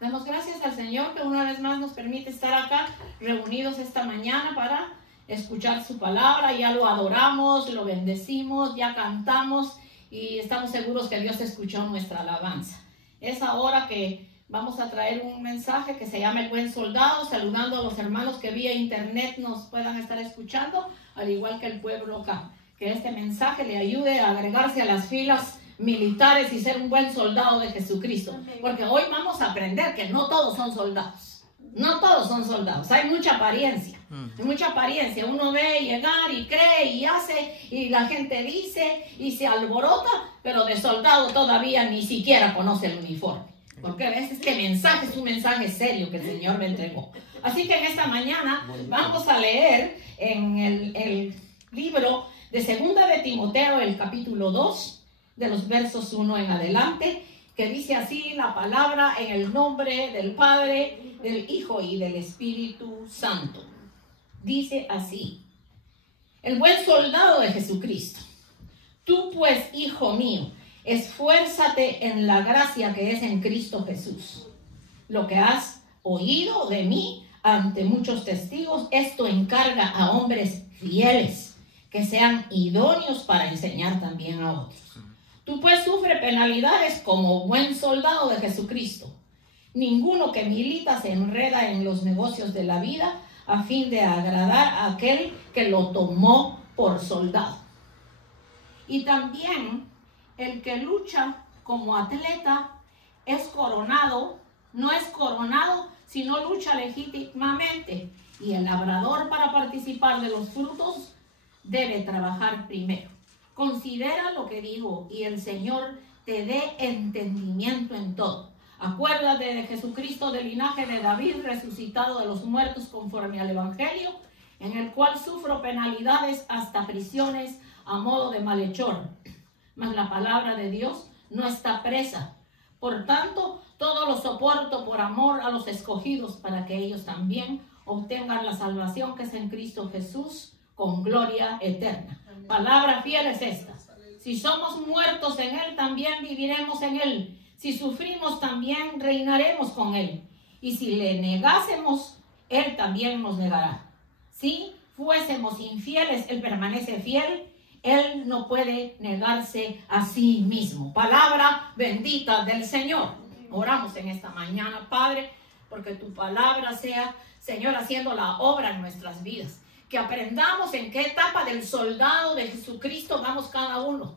Damos gracias al Señor que una vez más nos permite estar acá reunidos esta mañana para escuchar su palabra. Ya lo adoramos, lo bendecimos, ya cantamos y estamos seguros que Dios escuchó nuestra alabanza. Es ahora que vamos a traer un mensaje que se llama El Buen Soldado, saludando a los hermanos que vía internet nos puedan estar escuchando, al igual que el pueblo acá. Que este mensaje le ayude a agregarse a las filas militares y ser un buen soldado de Jesucristo. Porque hoy vamos a aprender que no todos son soldados. No todos son soldados. Hay mucha apariencia. Hay mucha apariencia. Uno ve llegar y cree y hace y la gente dice y se alborota, pero de soldado todavía ni siquiera conoce el uniforme. Porque a veces este mensaje es un mensaje serio que el Señor me entregó. Así que en esta mañana vamos a leer en el libro de Segunda de Timoteo, el capítulo 2, de los versos 1 en adelante, que dice así la palabra: en el nombre del Padre, del Hijo y del Espíritu Santo. Dice así: el buen soldado de Jesucristo. Tú pues, hijo mío, esfuérzate en la gracia que es en Cristo Jesús. Lo que has oído de mí ante muchos testigos, esto encarga a hombres fieles, que sean idóneos para enseñar también a otros. Tú pues sufre penalidades como buen soldado de Jesucristo. Ninguno que milita se enreda en los negocios de la vida a fin de agradar a aquel que lo tomó por soldado. Y también el que lucha como atleta es coronado, no es coronado, sino lucha legítimamente. Y el labrador, para participar de los frutos, debe trabajar primero. Considera lo que digo y el Señor te dé entendimiento en todo. Acuérdate de Jesucristo del linaje de David, resucitado de los muertos conforme al Evangelio, en el cual sufro penalidades hasta prisiones a modo de malhechor. Mas la palabra de Dios no está presa. Por tanto, todo lo soporto por amor a los escogidos, para que ellos también obtengan la salvación que es en Cristo Jesús, con gloria eterna. Palabra fiel es esta: si somos muertos en Él, también viviremos en Él. Si sufrimos, también reinaremos con Él. Y si le negásemos, Él también nos negará. Si fuésemos infieles, Él permanece fiel. Él no puede negarse a sí mismo. Palabra bendita del Señor. Oramos en esta mañana, Padre, porque tu palabra sea, Señor, haciendo la obra en nuestras vidas. Que aprendamos en qué etapa del soldado de Jesucristo vamos cada uno.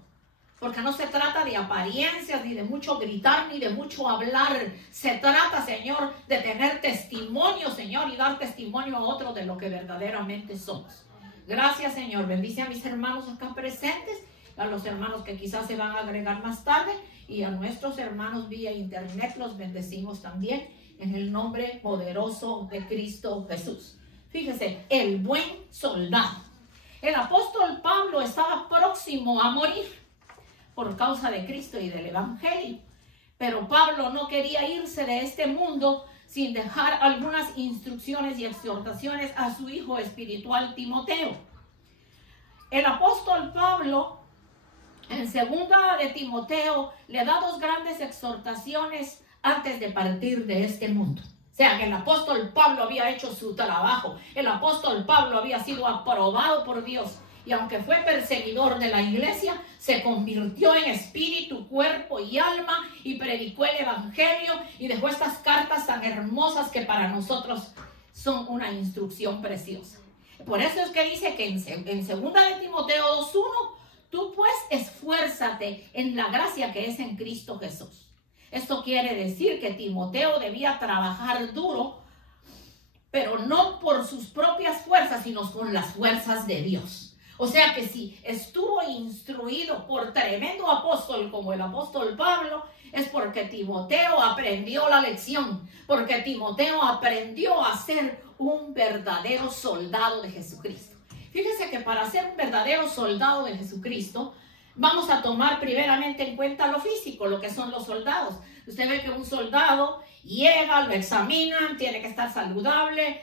Porque no se trata de apariencias, ni de mucho gritar, ni de mucho hablar. Se trata, Señor, de tener testimonio, Señor, y dar testimonio a otros de lo que verdaderamente somos. Gracias, Señor. Bendice a mis hermanos acá presentes, a los hermanos que quizás se van a agregar más tarde, y a nuestros hermanos vía internet los bendecimos también en el nombre poderoso de Cristo Jesús. Fíjese, el buen soldado. El apóstol Pablo estaba próximo a morir por causa de Cristo y del Evangelio. Pero Pablo no quería irse de este mundo sin dejar algunas instrucciones y exhortaciones a su hijo espiritual Timoteo. El apóstol Pablo, en segunda de Timoteo, le da dos grandes exhortaciones antes de partir de este mundo. O sea, que el apóstol Pablo había hecho su trabajo. El apóstol Pablo había sido aprobado por Dios. Y aunque fue perseguidor de la iglesia, se convirtió en espíritu, cuerpo y alma y predicó el evangelio y dejó estas cartas tan hermosas que para nosotros son una instrucción preciosa. Por eso es que dice que en segunda de Timoteo 2:1, tú pues esfuérzate en la gracia que es en Cristo Jesús. Esto quiere decir que Timoteo debía trabajar duro, pero no por sus propias fuerzas, sino con las fuerzas de Dios. O sea que si estuvo instruido por tremendo apóstol como el apóstol Pablo, es porque Timoteo aprendió la lección, porque Timoteo aprendió a ser un verdadero soldado de Jesucristo. Fíjense que para ser un verdadero soldado de Jesucristo, vamos a tomar primeramente en cuenta lo físico, lo que son los soldados. Usted ve que un soldado llega, lo examinan, tiene que estar saludable,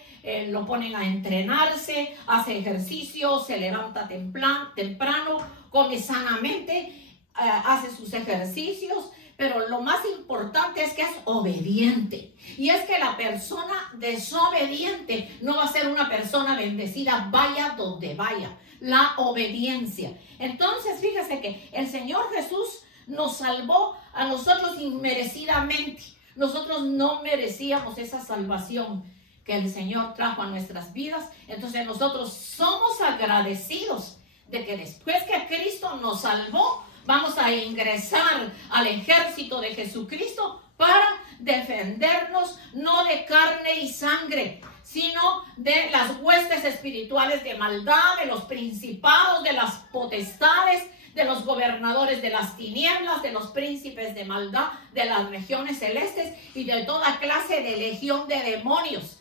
lo ponen a entrenarse, hace ejercicio, se levanta temprano, come sanamente, hace sus ejercicios, pero lo más importante es que es obediente. Y es que la persona desobediente no va a ser una persona bendecida, vaya donde vaya. La obediencia. Entonces, fíjese que el Señor Jesús nos salvó a nosotros inmerecidamente. Nosotros no merecíamos esa salvación que el Señor trajo a nuestras vidas. Entonces nosotros somos agradecidos de que después que Cristo nos salvó, vamos a ingresar al ejército de Jesucristo para defendernos, no de carne y sangre, sino de las huestes espirituales de maldad, de los principados, de las potestades, de los gobernadores de las tinieblas, de los príncipes de maldad, de las regiones celestes y de toda clase de legión de demonios.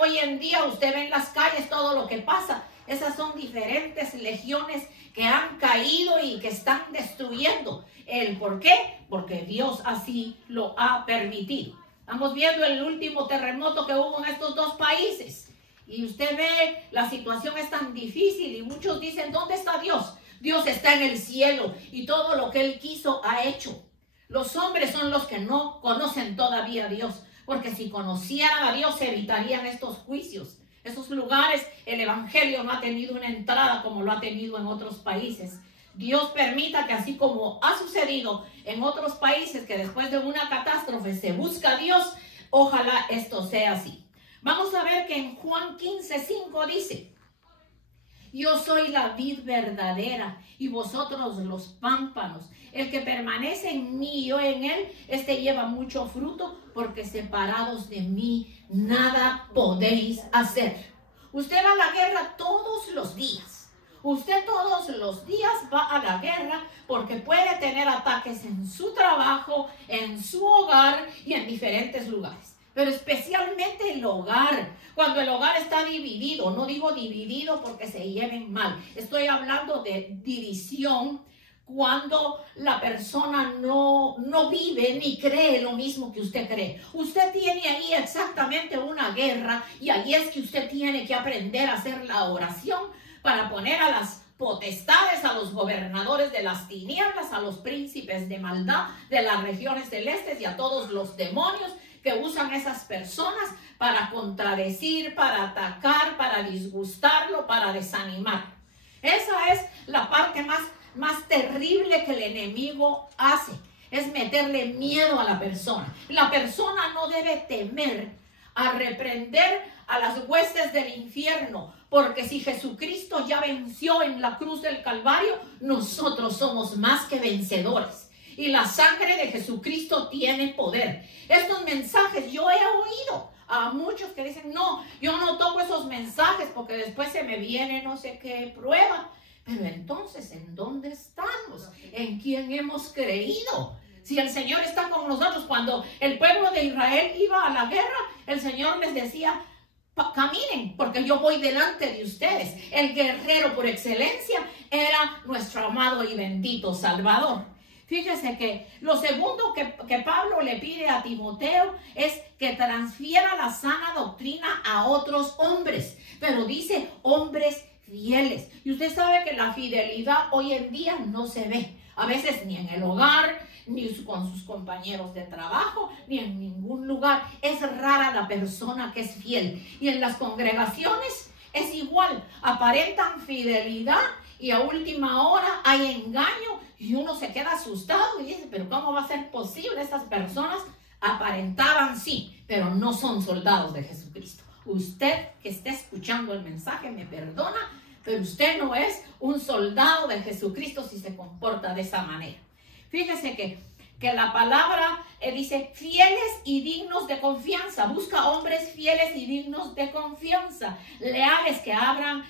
Hoy en día usted ve en las calles todo lo que pasa. Esas son diferentes legiones que han caído y que están destruyendo. ¿El por qué? Porque Dios así lo ha permitido. Estamos viendo el último terremoto que hubo en estos dos países. Y usted ve, la situación es tan difícil y muchos dicen, ¿dónde está Dios? Dios está en el cielo y todo lo que Él quiso ha hecho. Los hombres son los que no conocen todavía a Dios, porque si conocieran a Dios evitarían estos juicios. Esos lugares el evangelio no ha tenido una entrada como lo ha tenido en otros países. Dios permita que así como ha sucedido en otros países que después de una catástrofe se busca a Dios, ojalá esto sea así. Vamos a ver que en Juan 15:5 dice: yo soy la vid verdadera y vosotros los pámpanos. El que permanece en mí y yo en él, este lleva mucho fruto, porque separados de mí nada podéis hacer. Usted va a la guerra todos los días. Usted todos los días va a la guerra porque puede tener ataques en su trabajo, en su hogar y en diferentes lugares. Pero especialmente el hogar, cuando el hogar está dividido, no digo dividido porque se lleven mal, estoy hablando de división, cuando la persona no vive ni cree lo mismo que usted cree. Usted tiene ahí exactamente una guerra y ahí es que usted tiene que aprender a hacer la oración para poner a las potestades, a los gobernadores de las tinieblas, a los príncipes de maldad de las regiones celestes y a todos los demonios que usan esas personas para contradecir, para atacar, para disgustarlo, para desanimar. Esa es la parte más terrible que el enemigo hace, es meterle miedo a la persona. La persona no debe temer a reprender a las huestes del infierno, porque si Jesucristo ya venció en la cruz del Calvario, nosotros somos más que vencedores. Y la sangre de Jesucristo tiene poder. Estos mensajes yo he oído a muchos que dicen, no, yo no toco esos mensajes porque después se me viene no sé qué prueba. Pero entonces, ¿en dónde estamos? ¿En quién hemos creído? Si el Señor está con nosotros, cuando el pueblo de Israel iba a la guerra, el Señor les decía, caminen, porque yo voy delante de ustedes. El guerrero por excelencia era nuestro amado y bendito Salvador. Fíjese que lo segundo que Pablo le pide a Timoteo es que transfiera la sana doctrina a otros hombres, pero dice hombres fieles. Y usted sabe que la fidelidad hoy en día no se ve, a veces ni en el hogar, ni con sus compañeros de trabajo, ni en ningún lugar. Es rara la persona que es fiel. Y en las congregaciones es igual, aparentan fidelidad y a última hora hay engaño y uno se queda asustado y dice, pero ¿cómo va a ser posible? Estas personas aparentaban sí, pero no son soldados de Jesucristo. Usted que esté escuchando el mensaje me perdona, pero usted no es un soldado de Jesucristo si se comporta de esa manera. Fíjese que la palabra dice fieles y dignos de confianza. Busca hombres fieles y dignos de confianza, leales que hagan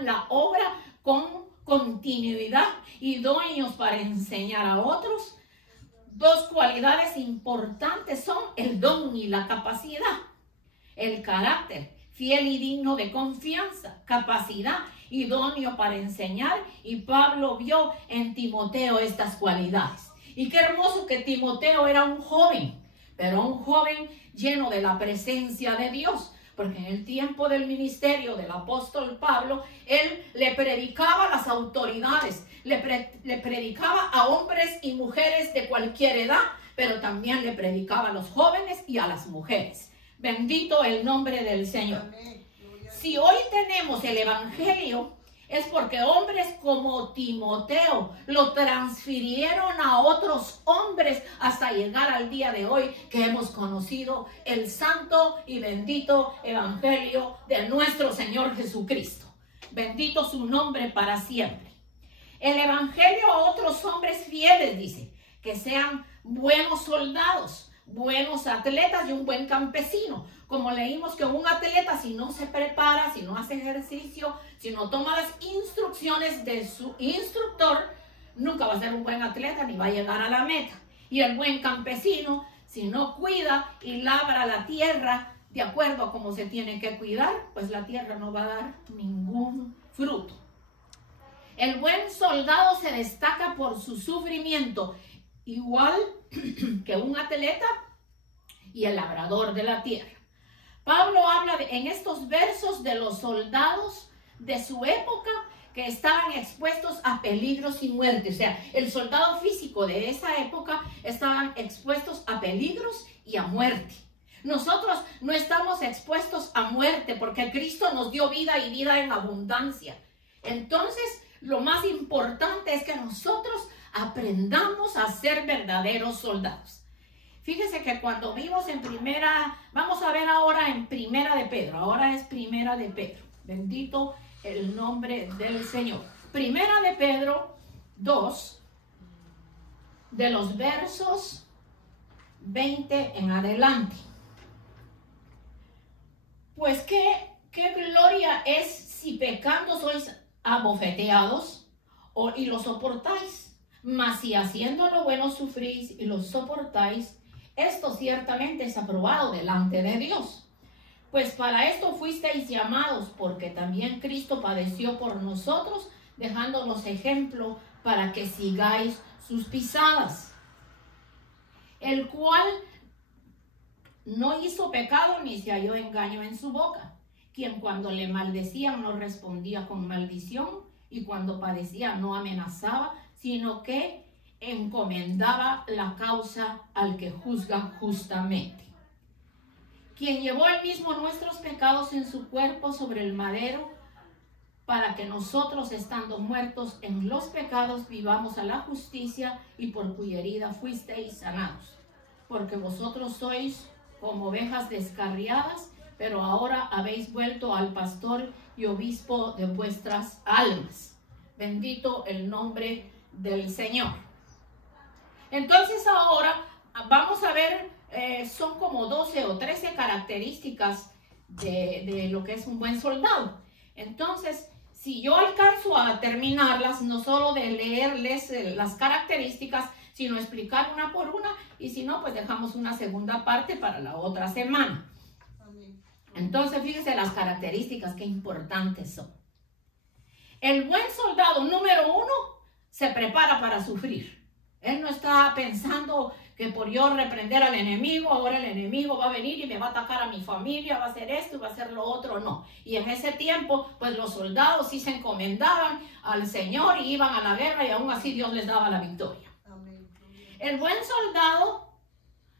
la obra con continuidad, idóneos para enseñar a otros. Dos cualidades importantes son el don y la capacidad. El carácter, fiel y digno de confianza, capacidad, idóneo para enseñar, y Pablo vio en Timoteo estas cualidades. Y qué hermoso que Timoteo era un joven, pero un joven lleno de la presencia de Dios, porque en el tiempo del ministerio del apóstol Pablo, él le predicaba a las autoridades, le predicaba a hombres y mujeres de cualquier edad, pero también le predicaba a los jóvenes y a las mujeres. Bendito el nombre del Señor. Si hoy tenemos el Evangelio, es porque hombres como Timoteo lo transfirieron a otros hombres hasta llegar al día de hoy que hemos conocido el santo y bendito Evangelio de nuestro Señor Jesucristo. Bendito su nombre para siempre. El Evangelio a otros hombres fieles dice que sean buenos soldados, buenos atletas y un buen campesino. Como leímos que un atleta, si no se prepara, si no hace ejercicio, si no toma las instrucciones de su instructor, nunca va a ser un buen atleta ni va a llegar a la meta. Y el buen campesino, si no cuida y labra la tierra de acuerdo a cómo se tiene que cuidar, pues la tierra no va a dar ningún fruto. El buen soldado se destaca por su sufrimiento, igual que un atleta y el labrador de la tierra. Pablo habla en estos versos de los soldados de su época que estaban expuestos a peligros y muerte. O sea, el soldado físico de esa época estaban expuestos a peligros y a muerte. Nosotros no estamos expuestos a muerte porque Cristo nos dio vida y vida en abundancia. Entonces, lo más importante es que nosotros aprendamos a ser verdaderos soldados. Fíjese que cuando vimos en vamos a ver ahora en Primera de Pedro. Ahora es Primera de Pedro. Bendito el nombre del Señor. Primera de Pedro 2, de los versos 20 en adelante. Pues qué gloria es si pecando sois abofeteados y lo soportáis. Mas si haciendo lo bueno sufrís y lo soportáis, esto ciertamente es aprobado delante de Dios. Pues para esto fuisteis llamados, porque también Cristo padeció por nosotros, dejándonos ejemplo para que sigáis sus pisadas. El cual no hizo pecado ni se halló engaño en su boca, quien cuando le maldecían no respondía con maldición, y cuando padecía no amenazaba, sino que encomendaba la causa al que juzga justamente. Quien llevó él mismo nuestros pecados en su cuerpo sobre el madero, para que nosotros, estando muertos en los pecados, vivamos a la justicia, y por cuya herida fuisteis sanados. Porque vosotros sois como ovejas descarriadas, pero ahora habéis vuelto al pastor y obispo de vuestras almas. Bendito el nombre del Señor. Entonces ahora vamos a ver, son como 12 o 13 características de lo que es un buen soldado. Entonces, si yo alcanzo a terminarlas, no solo de leerles las características, sino explicar una por una, y si no, pues dejamos una segunda parte para la otra semana. Entonces, fíjense las características, qué importantes son. El buen soldado, número 1, se prepara para sufrir. Él no está pensando que por yo reprender al enemigo, ahora el enemigo va a venir y me va a atacar a mi familia, va a hacer esto y va a hacer lo otro, no. Y en ese tiempo, pues los soldados sí se encomendaban al Señor y iban a la guerra, y aún así Dios les daba la victoria. Amén. El buen soldado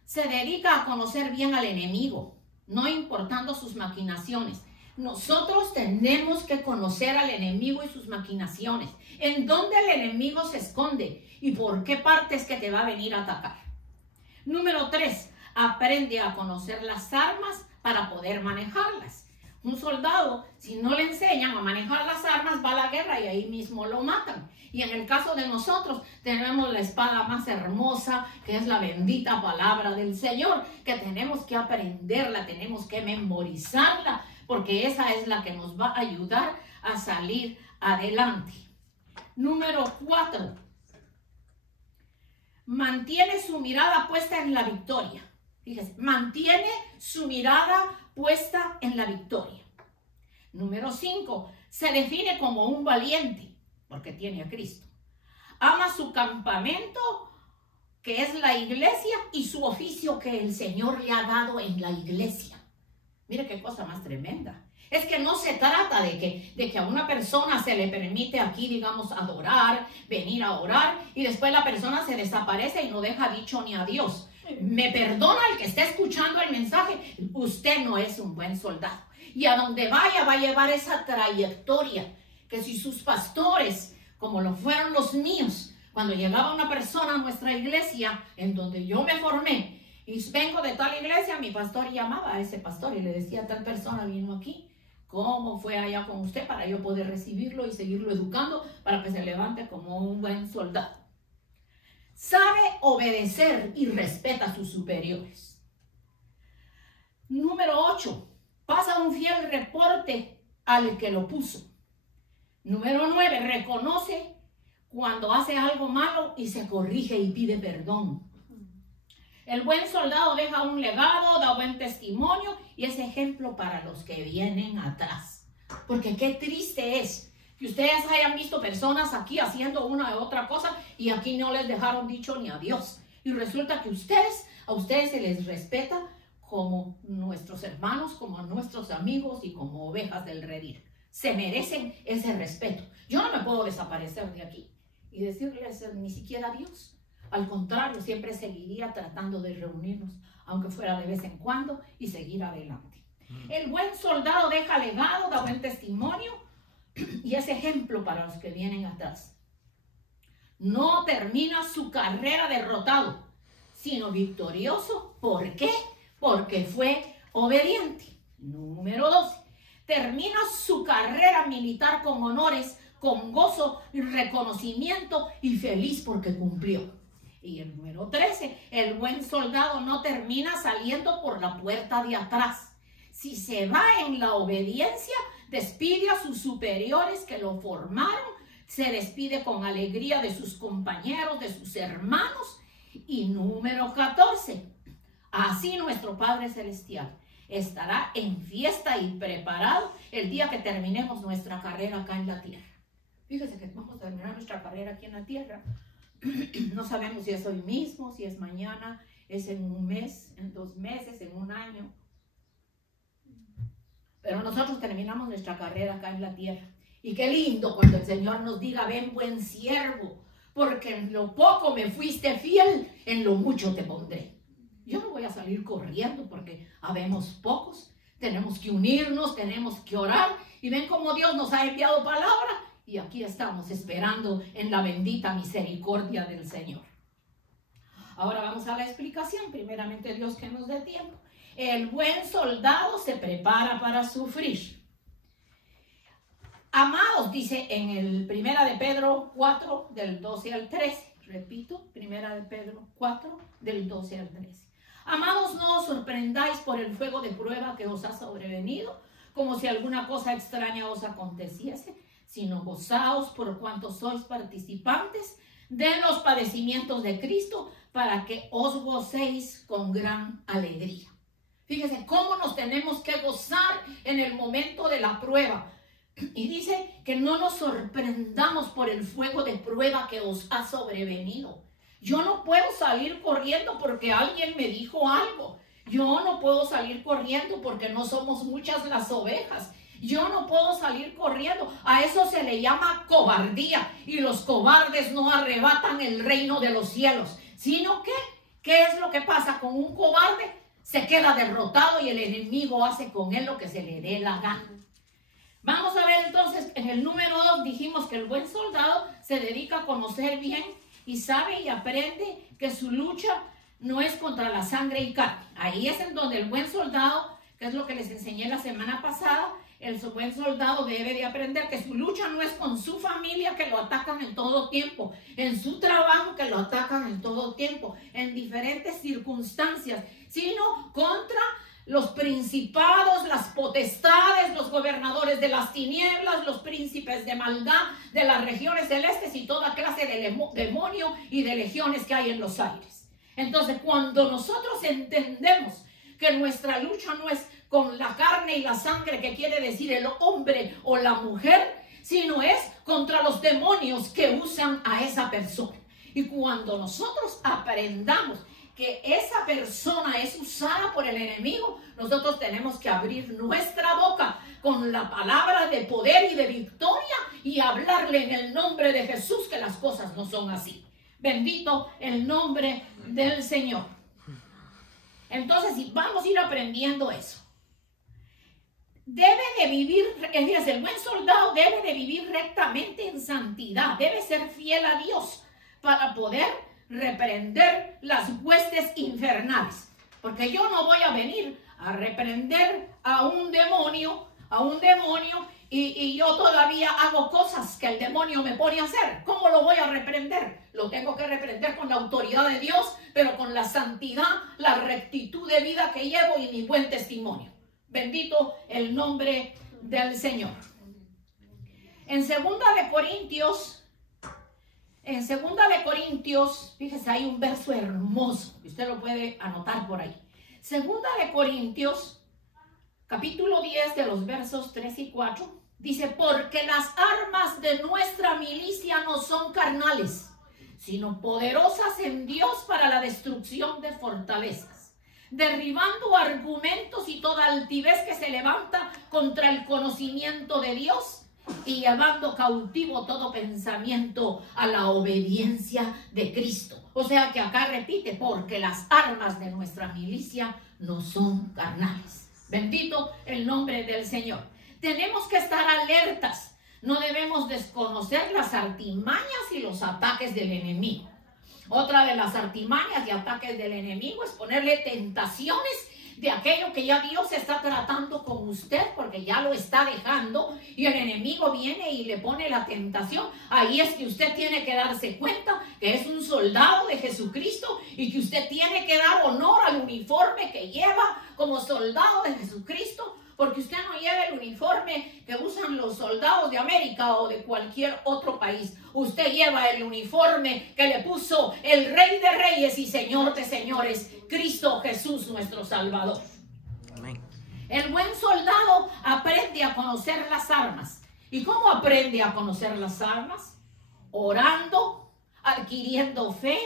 se dedica a conocer bien al enemigo, no importando sus maquinaciones. Nosotros tenemos que conocer al enemigo y sus maquinaciones. En dónde el enemigo se esconde y por qué parte es que te va a venir a atacar. Número 3, aprende a conocer las armas para poder manejarlas. Un soldado, si no le enseñan a manejar las armas, va a la guerra y ahí mismo lo matan. Y en el caso de nosotros, tenemos la espada más hermosa, que es la bendita palabra del Señor, que tenemos que aprenderla, tenemos que memorizarla, porque esa es la que nos va a ayudar a salir adelante. Número 4. Mantiene su mirada puesta en la victoria. Fíjese, mantiene su mirada puesta en la victoria. Número 5. Se define como un valiente, porque tiene a Cristo. Ama su campamento, que es la iglesia, y su oficio que el Señor le ha dado en la iglesia. Mire qué cosa más tremenda. Es que no se trata de que a una persona se le permite aquí, digamos, adorar, venir a orar, y después la persona se desaparece y no deja dicho ni adiós. Me perdona el que esté escuchando el mensaje, usted no es un buen soldado. Y a donde vaya va a llevar esa trayectoria, que si sus pastores, como lo fueron los míos, cuando llegaba una persona a nuestra iglesia, en donde yo me formé, y vengo de tal iglesia, mi pastor llamaba a ese pastor y le decía, tal persona vino aquí, ¿cómo fue allá con usted? Para yo poder recibirlo y seguirlo educando para que se levante como un buen soldado. Sabe obedecer y respeta a sus superiores. Número 8. Pasa un fiel reporte al que lo puso. Número 9. Reconoce cuando hace algo malo y se corrige y pide perdón. El buen soldado deja un legado, da buen testimonio y es ejemplo para los que vienen atrás. Porque qué triste es que ustedes hayan visto personas aquí haciendo una u otra cosa y aquí no les dejaron dicho ni adiós. Y resulta que a ustedes se les respeta como nuestros hermanos, como nuestros amigos y como ovejas del redil. Se merecen ese respeto. Yo no me puedo desaparecer de aquí y decirles ni siquiera adiós. Al contrario, siempre seguiría tratando de reunirnos, aunque fuera de vez en cuando, y seguir adelante. El buen soldado deja legado, da buen testimonio y es ejemplo para los que vienen atrás. No termina su carrera derrotado, sino victorioso. ¿Por qué? Porque fue obediente. Número 12. Termina su carrera militar con honores, con gozo y reconocimiento y feliz porque cumplió. Y el número 13, el buen soldado no termina saliendo por la puerta de atrás. Si se va en la obediencia, despide a sus superiores que lo formaron, se despide con alegría de sus compañeros, de sus hermanos. Y número 14, así nuestro Padre Celestial estará en fiesta y preparado el día que terminemos nuestra carrera acá en la tierra. Fíjese que vamos a terminar nuestra carrera aquí en la tierra. No sabemos si es hoy mismo, si es mañana, es en un mes, en 2 meses, en un año. Pero nosotros terminamos nuestra carrera acá en la tierra. Y qué lindo cuando el Señor nos diga, ven buen siervo, porque en lo poco me fuiste fiel, en lo mucho te pondré. Yo no voy a salir corriendo porque habemos pocos. Tenemos que unirnos, tenemos que orar. Y ven cómo Dios nos ha enviado palabra. Y aquí estamos esperando en la bendita misericordia del Señor. Ahora vamos a la explicación. Primeramente Dios que nos dé tiempo. El buen soldado se prepara para sufrir. Amados, dice en el 1 de Pedro 4, del 12 al 13. Repito, 1 de Pedro 4, del 12 al 13. Amados, no os sorprendáis por el fuego de prueba que os ha sobrevenido, como si alguna cosa extraña os aconteciese, sino gozaos por cuanto sois participantes de los padecimientos de Cristo, para que os gocéis con gran alegría. Fíjense cómo nos tenemos que gozar en el momento de la prueba. Y dice que no nos sorprendamos por el fuego de prueba que os ha sobrevenido. Yo no puedo salir corriendo porque alguien me dijo algo. Yo no puedo salir corriendo porque no somos muchas las ovejas. Yo no puedo salir corriendo. A eso se le llama cobardía. Y los cobardes no arrebatan el reino de los cielos. Sino que, ¿qué es lo que pasa con un cobarde? Se queda derrotado y el enemigo hace con él lo que se le dé la gana. Vamos a ver entonces, en el número 2 dijimos que el buen soldado se dedica a conocer bien y sabe y aprende que su lucha no es contra la sangre y carne. Ahí es en donde el buen soldado, que es lo que les enseñé la semana pasada, el buen soldado debe de aprender que su lucha no es con su familia, que lo atacan en todo tiempo, en su trabajo, que lo atacan en todo tiempo, en diferentes circunstancias, sino contra los principados, las potestades, los gobernadores de las tinieblas, los príncipes de maldad de las regiones celestes y toda clase de demonio y de legiones que hay en los aires. Entonces, cuando nosotros entendemos que nuestra lucha no es con la carne y la sangre, que quiere decir el hombre o la mujer, sino es contra los demonios que usan a esa persona. Y cuando nosotros aprendamos que esa persona es usada por el enemigo, nosotros tenemos que abrir nuestra boca con la palabra de poder y de victoria y hablarle en el nombre de Jesús que las cosas no son así. Bendito el nombre del Señor. Entonces, vamos a ir aprendiendo eso. Debe de vivir, fíjese, el buen soldado debe de vivir rectamente en santidad, debe ser fiel a Dios para poder reprender las huestes infernales. Porque yo no voy a venir a reprender a un demonio, y yo todavía hago cosas que el demonio me pone a hacer. ¿Cómo lo voy a reprender? Lo tengo que reprender con la autoridad de Dios, pero con la santidad, la rectitud de vida que llevo y mi buen testimonio. Bendito el nombre del Señor. En segunda de Corintios, fíjese, hay un verso hermoso, y usted lo puede anotar por ahí. Segunda de Corintios, capítulo 10, de los versos 3 y 4, dice: porque las armas de nuestra milicia no son carnales, sino poderosas en Dios para la destrucción de fortalezas, derribando argumentos y toda altivez que se levanta contra el conocimiento de Dios, y llevando cautivo todo pensamiento a la obediencia de Cristo. O sea que acá repite: porque las armas de nuestra milicia no son carnales. Bendito el nombre del Señor. Tenemos que estar alertas. No debemos desconocer las artimañas y los ataques del enemigo. Otra de las artimañas y ataques del enemigo es ponerle tentaciones de aquello que ya Dios está tratando con usted, porque ya lo está dejando, y el enemigo viene y le pone la tentación. Ahí es que usted tiene que darse cuenta que es un soldado de Jesucristo y que usted tiene que dar honor al uniforme que lleva como soldado de Jesucristo, porque usted no lleva el uniforme que usan los soldados de América o de cualquier otro país. Usted lleva el uniforme que le puso el Rey de Reyes y Señor de Señores, Cristo Jesús, nuestro Salvador. Amén. El buen soldado aprende a conocer las armas. ¿Y cómo aprende a conocer las armas? Orando, adquiriendo fe,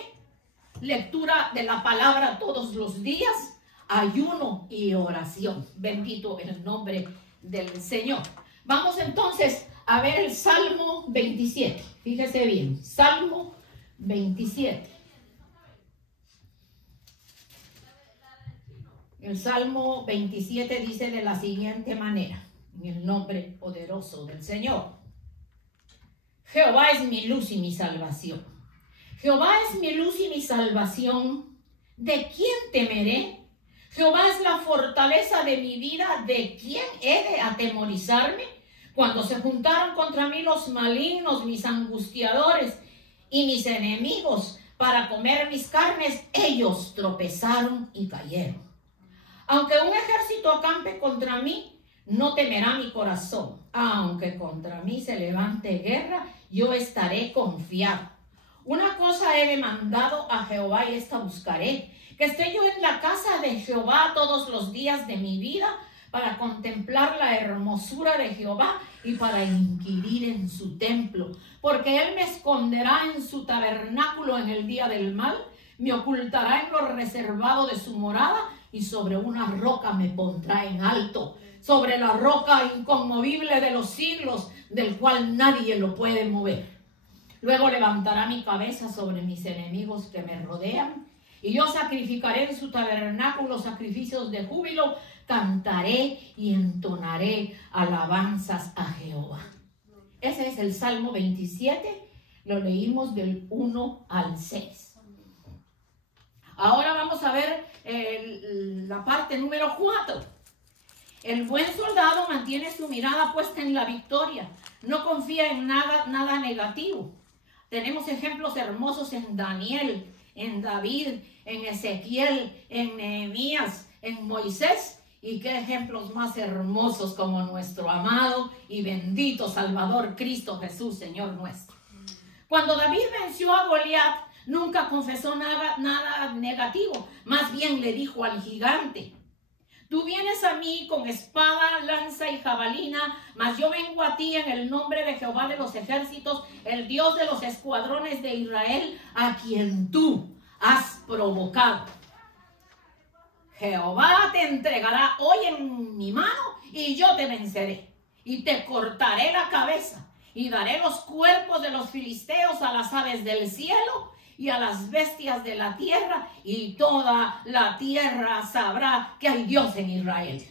lectura de la palabra todos los días, ayuno y oración. Bendito el nombre del Señor. Vamos entonces a ver el Salmo 27. Fíjese bien, Salmo 27. El Salmo 27 dice de la siguiente manera, en el nombre poderoso del Señor: Jehová es mi luz y mi salvación. Jehová es mi luz y mi salvación. ¿De quién temeré? Jehová es la fortaleza de mi vida. ¿De quién he de atemorizarme? Cuando se juntaron contra mí los malignos, mis angustiadores y mis enemigos, para comer mis carnes, ellos tropezaron y cayeron. Aunque un ejército acampe contra mí, no temerá mi corazón. Aunque contra mí se levante guerra, yo estaré confiado. Una cosa he demandado a Jehová y esta buscaré: que esté yo en la casa de Jehová todos los días de mi vida, para contemplar la hermosura de Jehová y para inquirir en su templo. Porque él me esconderá en su tabernáculo en el día del mal, me ocultará en lo reservado de su morada, y sobre una roca me pondrá en alto, sobre la roca inconmovible de los siglos, del cual nadie lo puede mover. Luego levantará mi cabeza sobre mis enemigos que me rodean, y yo sacrificaré en su tabernáculo sacrificios de júbilo, cantaré y entonaré alabanzas a Jehová. Ese es el Salmo 27, lo leímos del 1 al 6. Ahora vamos a ver la parte número 4. El buen soldado mantiene su mirada puesta en la victoria, no confía en nada negativo. Tenemos ejemplos hermosos en Daniel, en David, en Ezequiel, en Nehemías, en Moisés. Y qué ejemplos más hermosos como nuestro amado y bendito Salvador Cristo Jesús, Señor nuestro. Cuando David venció a Goliat, nunca confesó nada negativo. Más bien le dijo al gigante: tú vienes a mí con espada, lanza y jabalina, mas yo vengo a ti en el nombre de Jehová de los ejércitos, el Dios de los escuadrones de Israel, a quien tú has provocado. Jehová te entregará hoy en mi mano y yo te venceré y te cortaré la cabeza y daré los cuerpos de los filisteos a las aves del cielo y a las bestias de la tierra, y toda la tierra sabrá que hay Dios en Israel.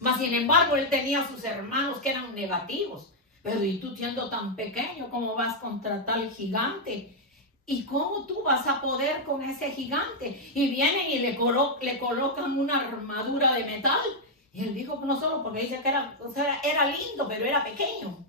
Mas sin embargo, él tenía sus hermanos que eran negativos. Pero y tú siendo tan pequeño, ¿cómo vas contra tal gigante? ¿Y cómo tú vas a poder con ese gigante? Y vienen y le colocan una armadura de metal. Y él dijo que no solo porque dice que era lindo, pero era pequeño.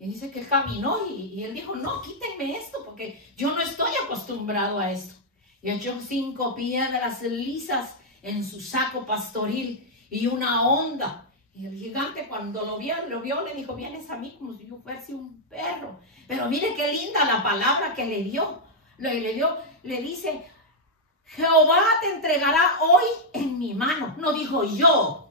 Y dice que él caminó y él dijo, no, quítenme esto porque yo no estoy acostumbrado a esto. Y echó 5 piedras lisas en su saco pastoril y una honda. Y el gigante cuando lo vio, le dijo, vienes a mí como si yo fuese un perro. Pero mire qué linda la palabra que le dio. Le dice, Jehová te entregará hoy en mi mano. No dijo yo.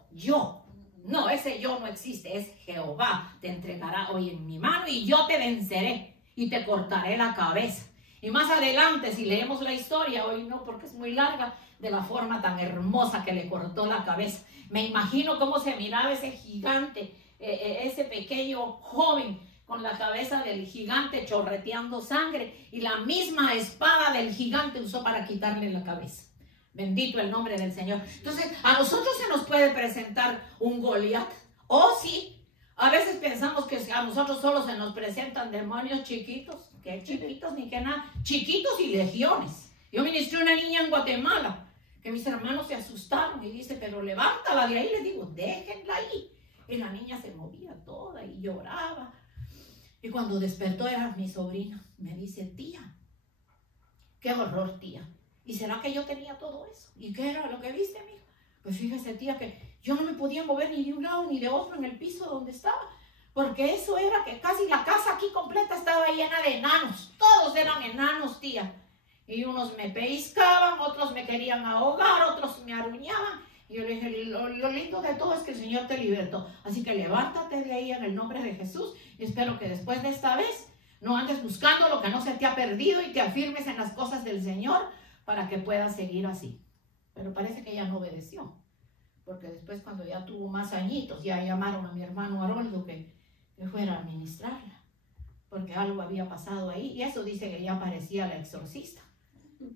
No, ese yo no existe, es Jehová te entregará hoy en mi mano y yo te venceré y te cortaré la cabeza. Y más adelante, si leemos la historia, hoy no porque es muy larga, de la forma tan hermosa que le cortó la cabeza. Me imagino cómo se miraba ese gigante, ese pequeño joven con la cabeza del gigante chorreteando sangre y la misma espada del gigante usó para quitarle la cabeza. Bendito el nombre del Señor. Entonces, a nosotros se nos puede presentar un Goliat. Oh, sí. A veces pensamos que a nosotros solo se nos presentan demonios chiquitos. Que chiquitos ni que nada. Chiquitos y legiones. Yo ministré a una niña en Guatemala que mis hermanos se asustaron y dice, pero levántala de ahí. Les digo, déjenla ahí. Y la niña se movía toda y lloraba. Y cuando despertó era mi sobrina. Me dice, tía, qué horror, tía. ¿Y será que yo tenía todo eso? ¿Y qué era lo que viste, amigo? Pues fíjese, tía, que yo no me podía mover ni de un lado ni de otro en el piso donde estaba. Porque eso era que casi la casa aquí completa estaba llena de enanos. Todos eran enanos, tía. Y unos me pellizcaban, otros me querían ahogar, otros me aruñaban. Y yo le dije, lo lindo de todo es que el Señor te libertó. Así que levántate de ahí en el nombre de Jesús. Y espero que después de esta vez no andes buscando lo que no se te ha perdido y te afirmes en las cosas del Señor, para que pueda seguir así. Pero parece que ella no obedeció, porque después cuando ya tuvo más añitos, ya llamaron a mi hermano Haroldo que fuera a ministrarla, porque algo había pasado ahí, y eso dice que ya parecía la exorcista.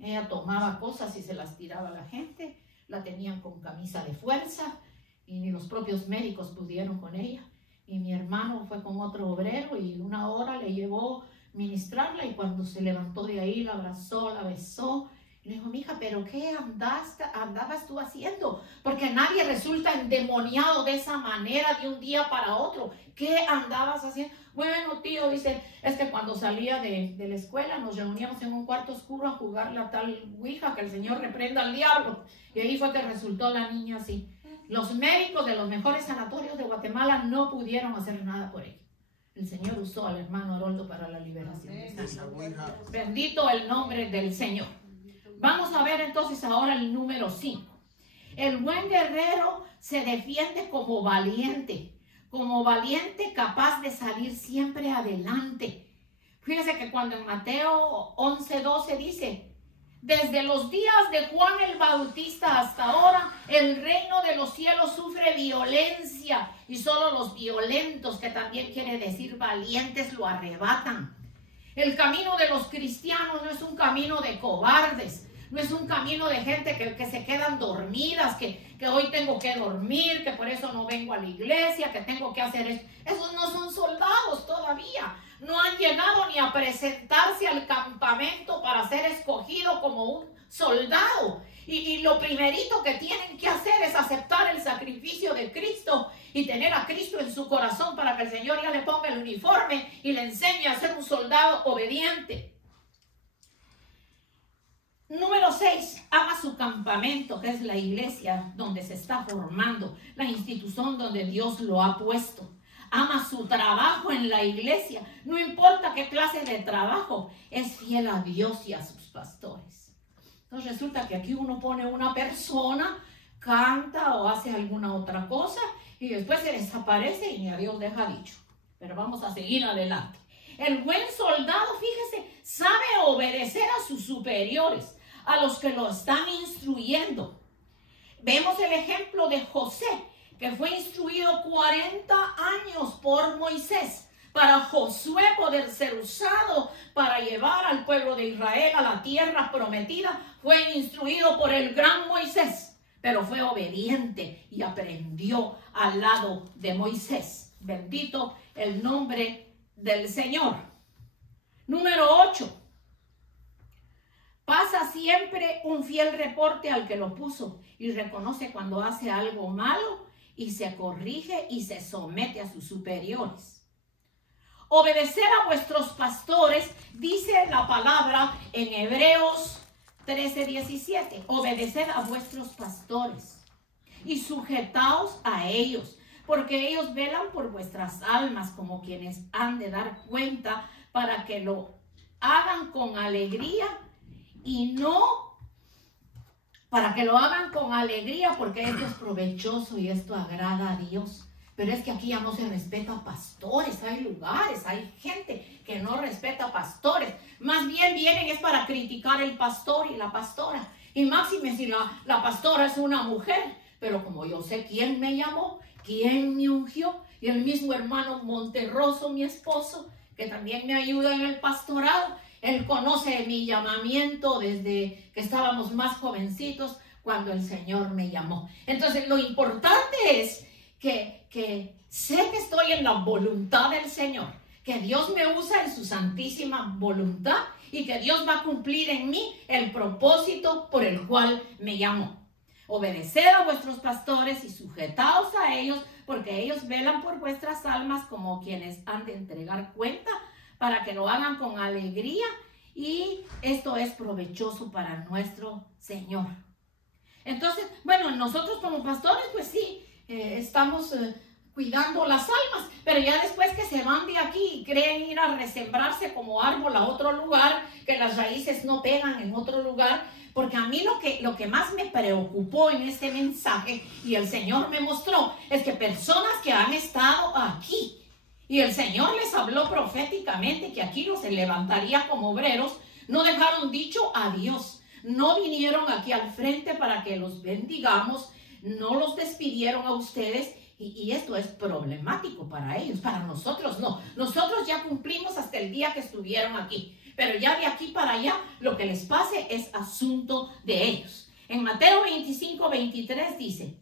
Ella tomaba cosas y se las tiraba a la gente, la tenían con camisa de fuerza, y ni los propios médicos pudieron con ella. Y mi hermano fue con otro obrero, y 1 hora le llevó ministrarla, y cuando se levantó de ahí, la abrazó, la besó. Le dijo, mija, ¿pero qué andabas tú haciendo? Porque nadie resulta endemoniado de esa manera de un día para otro. ¿Qué andabas haciendo? Bueno, tío, dice, es que cuando salía de la escuela nos reuníamos en un cuarto oscuro a jugar la tal ouija, que el Señor reprenda al diablo. Y ahí fue que resultó la niña así. Los médicos de los mejores sanatorios de Guatemala no pudieron hacer nada por ella. El Señor usó al hermano Haroldo para la liberación. Bendito el nombre del Señor. Vamos a ver entonces ahora el número 5. El buen guerrero se defiende como valiente capaz de salir siempre adelante. Fíjense que cuando en Mateo 11:12 dice, desde los días de Juan el Bautista hasta ahora, el reino de los cielos sufre violencia y solo los violentos, que también quiere decir valientes, lo arrebatan. El camino de los cristianos no es un camino de cobardes. No es un camino de gente que se quedan dormidas, que hoy tengo que dormir, que por eso no vengo a la iglesia, que tengo que hacer esto. Esos no son soldados todavía. No han llegado ni a presentarse al campamento para ser escogido como un soldado. Y lo primerito que tienen que hacer es aceptar el sacrificio de Cristo y tener a Cristo en su corazón para que el Señor ya le ponga el uniforme y le enseñe a ser un soldado obediente. Número 6, ama su campamento, que es la iglesia donde se está formando, la institución donde Dios lo ha puesto. Ama su trabajo en la iglesia, no importa qué clase de trabajo, es fiel a Dios y a sus pastores. Entonces resulta que aquí uno pone una persona, canta o hace alguna otra cosa y después se desaparece y ni a Dios deja dicho. Pero vamos a seguir adelante. El buen soldado, fíjese, sabe obedecer a sus superiores, a los que lo están instruyendo. vemos el ejemplo de José, que fue instruido 40 años por Moisés, para Josué poder ser usado para llevar al pueblo de Israel a la tierra prometida. Fue instruido por el gran Moisés, pero fue obediente y aprendió al lado de Moisés. Bendito el nombre del Señor. Número 8. Pasa siempre un fiel reporte al que lo puso y reconoce cuando hace algo malo y se corrige y se somete a sus superiores. Obedecer a vuestros pastores, dice la palabra en Hebreos 13:17. Obedecer a vuestros pastores y sujetaos a ellos, porque ellos velan por vuestras almas como quienes han de dar cuenta, para que lo hagan con alegría y no para que lo hagan con alegría, porque esto es provechoso y esto agrada a Dios. Pero es que aquí ya no se respeta a pastores. Hay lugares, hay gente que no respeta a pastores. Más bien vienen es para criticar el pastor y la pastora. Y máxime si la pastora es una mujer. Pero como yo sé quién me llamó, quién me ungió, y el mismo hermano Monterroso, mi esposo, que también me ayuda en el pastorado, él conoce mi llamamiento desde que estábamos más jovencitos, cuando el Señor me llamó. Entonces lo importante es que sé que estoy en la voluntad del Señor, que Dios me usa en su santísima voluntad y que Dios va a cumplir en mí el propósito por el cual me llamó. Obedeced a vuestros pastores y sujetaos a ellos, porque ellos velan por vuestras almas como quienes han de entregar cuenta, para que lo hagan con alegría, y esto es provechoso para nuestro Señor. Entonces, bueno, nosotros como pastores, pues sí, estamos cuidando las almas, pero ya después que se van de aquí y creen ir a resembrarse como árbol a otro lugar, que las raíces no pegan en otro lugar, porque a mí lo que más me preocupó en este mensaje, y el Señor me mostró, es que personas que han estado aquí, y el Señor les habló proféticamente que aquí los se levantaría como obreros, no dejaron dicho adiós, no vinieron aquí al frente para que los bendigamos, no los despidieron a ustedes, y esto es problemático para ellos. Para nosotros no. Nosotros ya cumplimos hasta el día que estuvieron aquí, pero ya de aquí para allá lo que les pase es asunto de ellos. En Mateo 25:23 dice: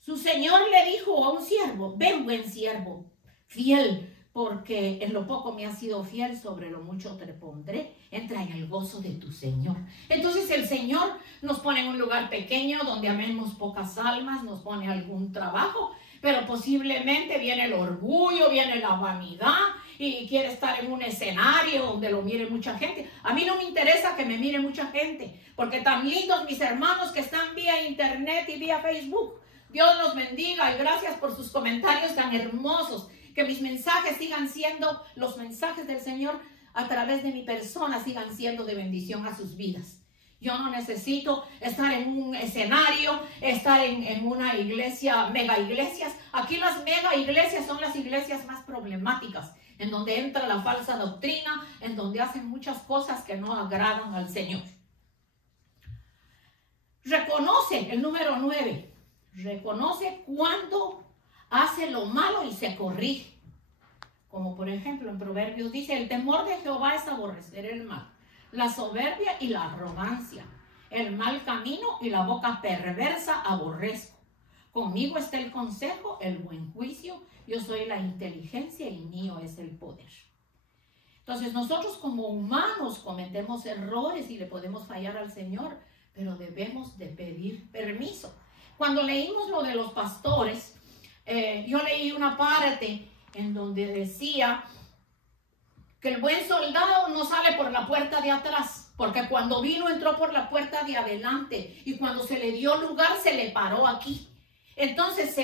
su señor le dijo a un siervo: ven, buen siervo, fiel, porque en lo poco me has sido fiel, sobre lo mucho te pondré, entra en el gozo de tu Señor. Entonces el Señor nos pone en un lugar pequeño donde amemos pocas almas, nos pone algún trabajo, pero posiblemente viene el orgullo, viene la vanidad y quiere estar en un escenario donde lo mire mucha gente. A mí no me interesa que me mire mucha gente, porque tan lindos mis hermanos que están vía internet y vía Facebook. Dios los bendiga y gracias por sus comentarios tan hermosos. Que mis mensajes sigan siendo, los mensajes del Señor a través de mi persona sigan siendo de bendición a sus vidas. Yo no necesito estar en un escenario, estar en una iglesia, mega iglesias. Aquí las mega iglesias son las iglesias más problemáticas, en donde entra la falsa doctrina, en donde hacen muchas cosas que no agradan al Señor. Reconoce, el número 9, reconoce cuando hace lo malo y se corrige. Como por ejemplo en Proverbios dice: el temor de Jehová es aborrecer el mal, la soberbia y la arrogancia, el mal camino y la boca perversa aborrezco. Conmigo está el consejo, el buen juicio, yo soy la inteligencia y mío es el poder. Entonces nosotros como humanos cometemos errores y le podemos fallar al Señor, pero debemos de pedir permiso. Cuando leímos lo de los pastores, yo leí una parte en donde decía que el buen soldado no sale por la puerta de atrás, porque cuando vino entró por la puerta de adelante, y cuando se le dio lugar se le paró aquí. Entonces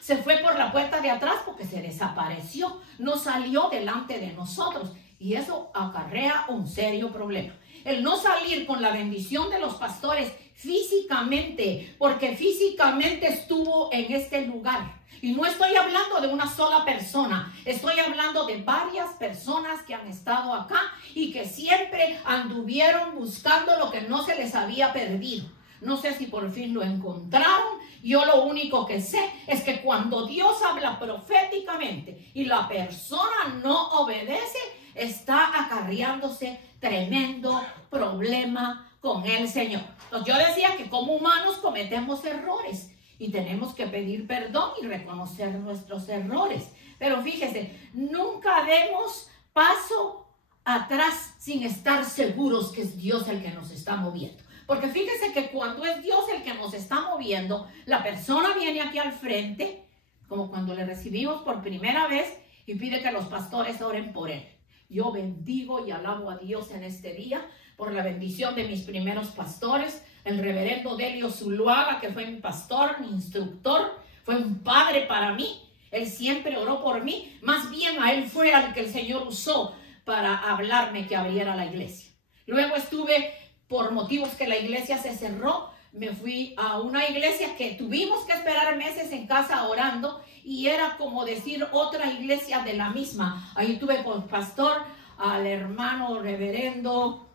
se fue por la puerta de atrás porque se desapareció, no salió delante de nosotros, y eso acarrea un serio problema. El no salir con la bendición de los pastores físicamente, porque físicamente estuvo en este lugar. Y no estoy hablando de una sola persona, estoy hablando de varias personas que han estado acá y que siempre anduvieron buscando lo que no se les había perdido. No sé si por fin lo encontraron. Yo lo único que sé es que cuando Dios habla proféticamente y la persona no obedece, está acarreándose tremendo problema con el Señor. Entonces yo decía que como humanos cometemos errores y tenemos que pedir perdón y reconocer nuestros errores. Pero fíjese, nunca demos paso atrás sin estar seguros que es Dios el que nos está moviendo. Porque fíjese que cuando es Dios el que nos está moviendo, la persona viene aquí al frente, como cuando le recibimos por primera vez, y pide que los pastores oren por él. Yo bendigo y alabo a Dios en este día por la bendición de mis primeros pastores, el reverendo Delio Zuluaga, que fue mi pastor, mi instructor, fue un padre para mí. Él siempre oró por mí, más bien a él fue al que el Señor usó para hablarme que abriera la iglesia. Luego estuve, por motivos que la iglesia se cerró, me fui a una iglesia que tuvimos que esperar meses en casa orando, y era como decir otra iglesia de la misma. Ahí tuve por pastor al hermano reverendo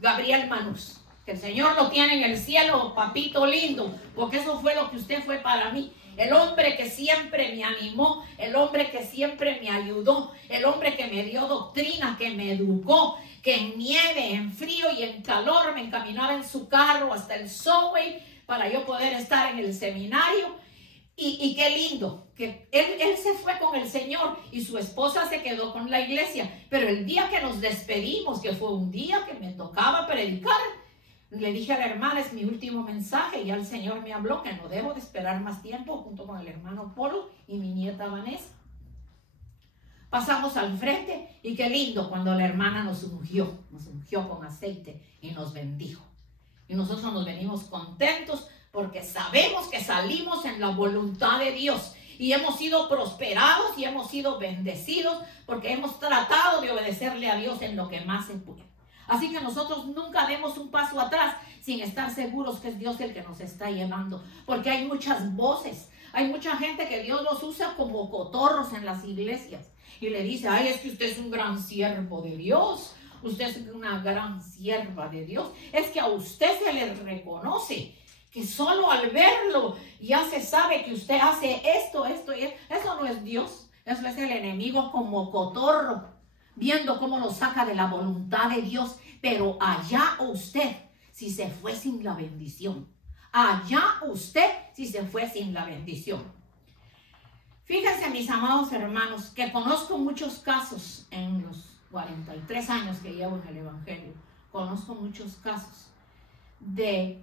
Gabriel Manús, que el Señor lo tiene en el cielo, papito lindo, porque eso fue lo que usted fue para mí. El hombre que siempre me animó, el hombre que siempre me ayudó, el hombre que me dio doctrina, que me educó, que en nieve, en frío y en calor me encaminaba en su carro hasta el subway para yo poder estar en el seminario. Y qué lindo, que él se fue con el Señor y su esposa se quedó con la iglesia. Pero el día que nos despedimos, que fue un día que me tocaba predicar, le dije a la hermana, es mi último mensaje, y el Señor me habló que no debo de esperar más tiempo, junto con el hermano Polo y mi nieta Vanessa. Pasamos al frente y qué lindo cuando la hermana nos ungió con aceite y nos bendijo. Y nosotros nos venimos contentos porque sabemos que salimos en la voluntad de Dios y hemos sido prosperados y hemos sido bendecidos porque hemos tratado de obedecerle a Dios en lo que más se puede. Así que nosotros nunca demos un paso atrás sin estar seguros que es Dios el que nos está llevando, porque hay muchas voces, hay mucha gente que Dios los usa como cotorros en las iglesias y le dice, ay, es que usted es un gran siervo de Dios, usted es una gran sierva de Dios. Es que a usted se le reconoce que solo al verlo ya se sabe que usted hace esto y esto. Eso no es Dios, eso es el enemigo como cotorro, viendo cómo lo saca de la voluntad de Dios. Pero allá usted si se fue sin la bendición. Allá usted si se fue sin la bendición. Fíjense, mis amados hermanos, que conozco muchos casos en los 43 años que llevo en el Evangelio. Conozco muchos casos de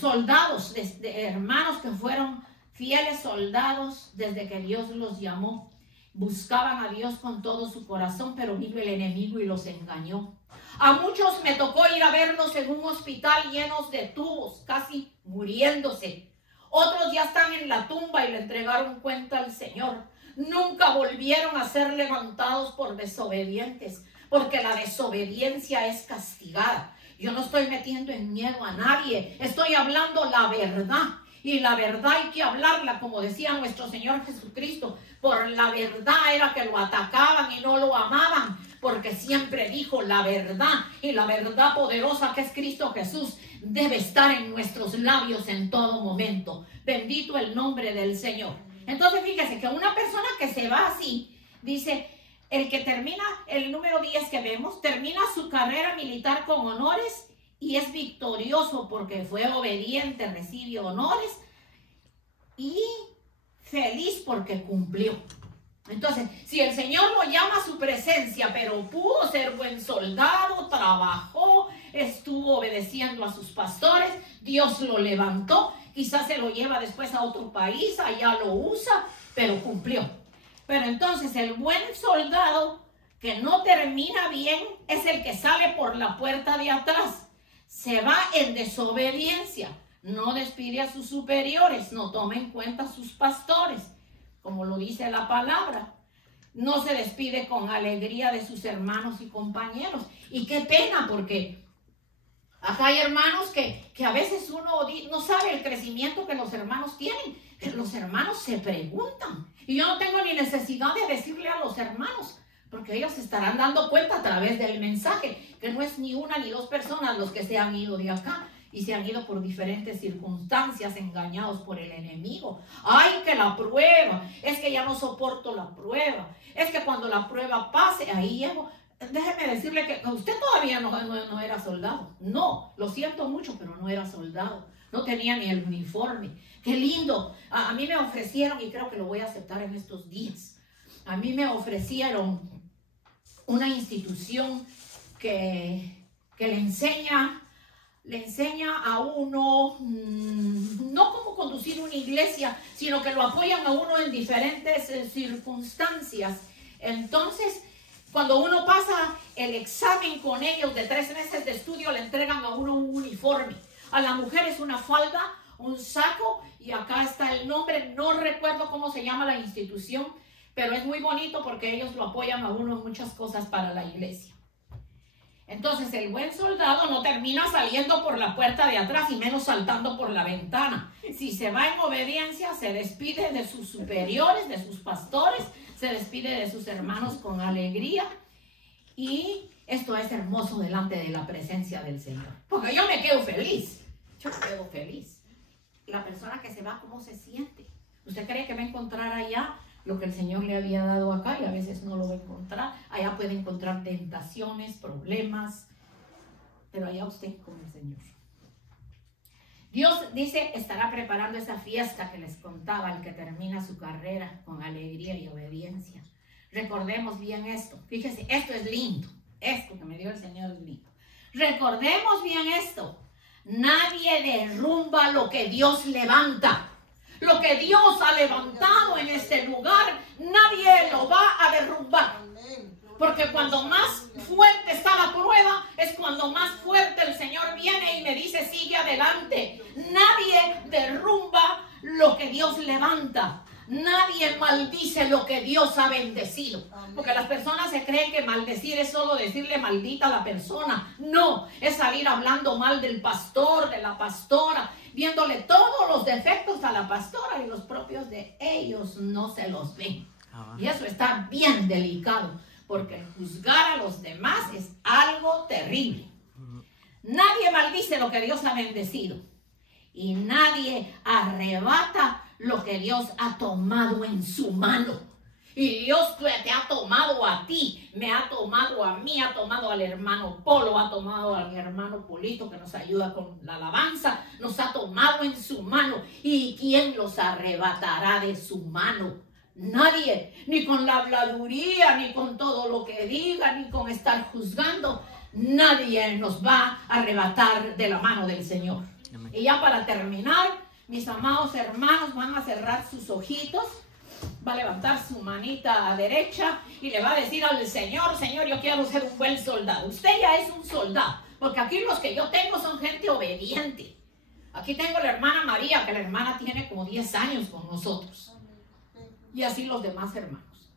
soldados, de hermanos que fueron fieles soldados desde que Dios los llamó. Buscaban a Dios con todo su corazón, pero vino el enemigo y los engañó. A muchos me tocó ir a verlos en un hospital llenos de tubos, casi muriéndose. Otros ya están en la tumba y le entregaron cuenta al Señor. Nunca volvieron a ser levantados por desobedientes, porque la desobediencia es castigada. Yo no estoy metiendo en miedo a nadie, estoy hablando la verdad. Y la verdad hay que hablarla, como decía nuestro Señor Jesucristo. Por la verdad era que lo atacaban y no lo amaban, porque siempre dijo la verdad. Y la verdad poderosa que es Cristo Jesús debe estar en nuestros labios en todo momento. Bendito el nombre del Señor. Entonces fíjese que una persona que se va así, dice, el que termina, el número 10 que vemos, termina su carrera militar con honores y es victorioso porque fue obediente, recibe honores y feliz porque cumplió. Entonces, si el Señor lo llama a su presencia, pero pudo ser buen soldado, trabajó, estuvo obedeciendo a sus pastores, Dios lo levantó, quizás se lo lleva después a otro país, allá lo usa, pero cumplió. Pero entonces el buen soldado que no termina bien es el que sale por la puerta de atrás. Se va en desobediencia, no despide a sus superiores, no toma en cuenta a sus pastores, como lo dice la palabra. No se despide con alegría de sus hermanos y compañeros. Y qué pena, porque acá hay hermanos que a veces uno no sabe el crecimiento que los hermanos tienen. Pero los hermanos se preguntan. Y yo no tengo ni necesidad de decirle a los hermanos, porque ellos se estarán dando cuenta a través del mensaje, que no es ni una ni dos personas los que se han ido de acá, y se han ido por diferentes circunstancias engañados por el enemigo. Ay, que la prueba, es que ya no soporto la prueba, es que cuando la prueba pase, ahí llego. Déjeme decirle que usted todavía no era soldado. No, lo siento mucho, pero no era soldado. No tenía ni el uniforme. Qué lindo. A mí me ofrecieron, y creo que lo voy a aceptar en estos días. A mí me ofrecieron una institución que le enseña a uno no cómo conducir una iglesia, sino que lo apoyan a uno en diferentes circunstancias. Entonces, cuando uno pasa el examen con ellos de 3 meses de estudio, le entregan a uno un uniforme. A la mujer es una falda, un saco, y acá está el nombre. No recuerdo cómo se llama la institución, pero es muy bonito porque ellos lo apoyan a uno en muchas cosas para la iglesia. Entonces el buen soldado no termina saliendo por la puerta de atrás y menos saltando por la ventana. Si se va en obediencia, se despide de sus superiores, de sus pastores, se despide de sus hermanos con alegría. Y esto es hermoso delante de la presencia del Señor. Porque yo me quedo feliz. Yo me quedo feliz. La persona que se va, ¿cómo se siente? ¿Usted cree que va a encontrar allá lo que el Señor le había dado acá? Y a veces no lo va a encontrar. Allá puede encontrar tentaciones, problemas, pero allá usted con el Señor. Dios dice, estará preparando esa fiesta que les contaba, el que termina su carrera con alegría y obediencia. Recordemos bien esto. Fíjese, esto es lindo. Esto que me dio el Señor es lindo. Recordemos bien esto. Nadie derrumba lo que Dios levanta. Lo que Dios ha levantado en este lugar, nadie lo va a derrumbar. Porque cuando más fuerte está la prueba, es cuando más fuerte el Señor viene y me dice, sigue adelante. Nadie derrumba lo que Dios levanta. Nadie maldice lo que Dios ha bendecido. Porque las personas se creen que maldecir es solo decirle maldita a la persona. No, es salir hablando mal del pastor, de la pastora, viéndole todos los defectos a la pastora y los propios de ellos no se los ven. Y eso está bien delicado, porque juzgar a los demás es algo terrible. Nadie maldice lo que Dios ha bendecido. Y nadie arrebata lo que Dios ha tomado en su mano. Y Dios te ha tomado a ti, me ha tomado a mí, ha tomado al hermano Polo, ha tomado al hermano Polito que nos ayuda con la alabanza, nos ha tomado en su mano. ¿Y quién los arrebatará de su mano? Nadie, ni con la habladuría, ni con todo lo que diga, ni con estar juzgando. Nadie nos va a arrebatar de la mano del Señor. Amén. Y ya para terminar, mis amados hermanos van a cerrar sus ojitos, va a levantar su manita derecha y le va a decir al Señor, Señor, yo quiero ser un buen soldado. Usted ya es un soldado, porque aquí los que yo tengo son gente obediente. Aquí tengo la hermana María, que la hermana tiene como 10 años con nosotros. Y así los demás hermanos.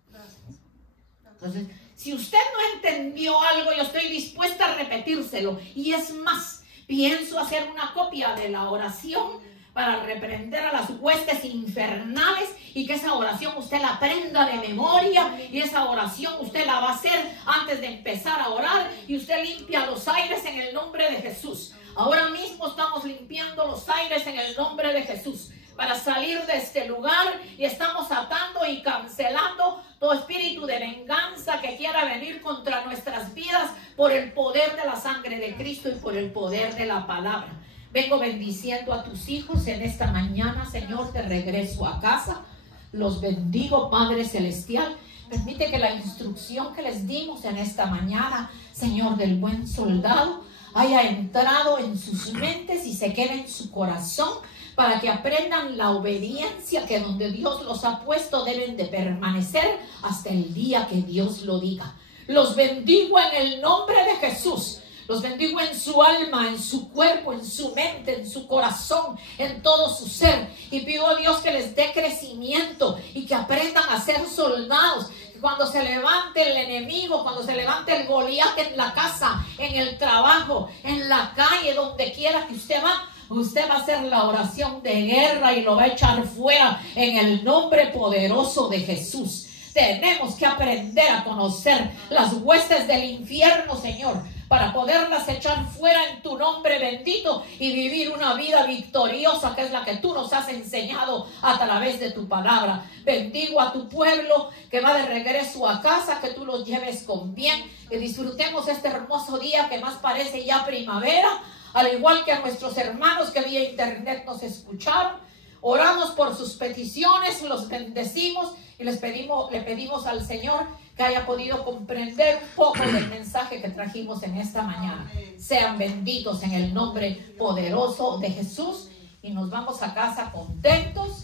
Entonces, si usted no entendió algo, yo estoy dispuesta a repetírselo. Y es más, pienso hacer una copia de la oración para reprender a las huestes infernales, y que esa oración usted la aprenda de memoria, y esa oración usted la va a hacer antes de empezar a orar, y usted limpia los aires en el nombre de Jesús. Ahora mismo estamos limpiando los aires en el nombre de Jesús para salir de este lugar, y estamos atando y cancelando todo espíritu de venganza que quiera venir contra nuestras vidas por el poder de la sangre de Cristo y por el poder de la palabra. Vengo bendiciendo a tus hijos en esta mañana, Señor, de regreso a casa. Los bendigo, Padre Celestial. Permite que la instrucción que les dimos en esta mañana, Señor, del buen soldado, haya entrado en sus mentes y se quede en su corazón, para que aprendan la obediencia, que donde Dios los ha puesto deben de permanecer hasta el día que Dios lo diga. Los bendigo en el nombre de Jesús. Los bendigo en su alma, en su cuerpo, en su mente, en su corazón, en todo su ser. Y pido a Dios que les dé crecimiento y que aprendan a ser soldados. Que cuando se levante el enemigo, cuando se levante el Goliat en la casa, en el trabajo, en la calle, donde quiera que usted va a hacer la oración de guerra y lo va a echar fuera en el nombre poderoso de Jesús. Tenemos que aprender a conocer las huestes del infierno, Señor, para poderlas echar fuera en tu nombre bendito y vivir una vida victoriosa, que es la que tú nos has enseñado a través de tu palabra. Bendigo a tu pueblo que va de regreso a casa, que tú los lleves con bien, que disfrutemos este hermoso día que más parece ya primavera, al igual que a nuestros hermanos que vía internet nos escucharon. Oramos por sus peticiones, los bendecimos y le pedimos al Señor que haya podido comprender un poco del mensaje que trajimos en esta mañana. Sean benditos en el nombre poderoso de Jesús y nos vamos a casa contentos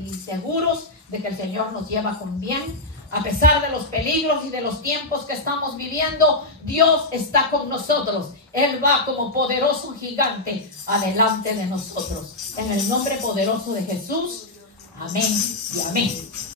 y seguros de que el Señor nos lleva con bien. A pesar de los peligros y de los tiempos que estamos viviendo, Dios está con nosotros. Él va como poderoso gigante adelante de nosotros. En el nombre poderoso de Jesús. Amén y amén.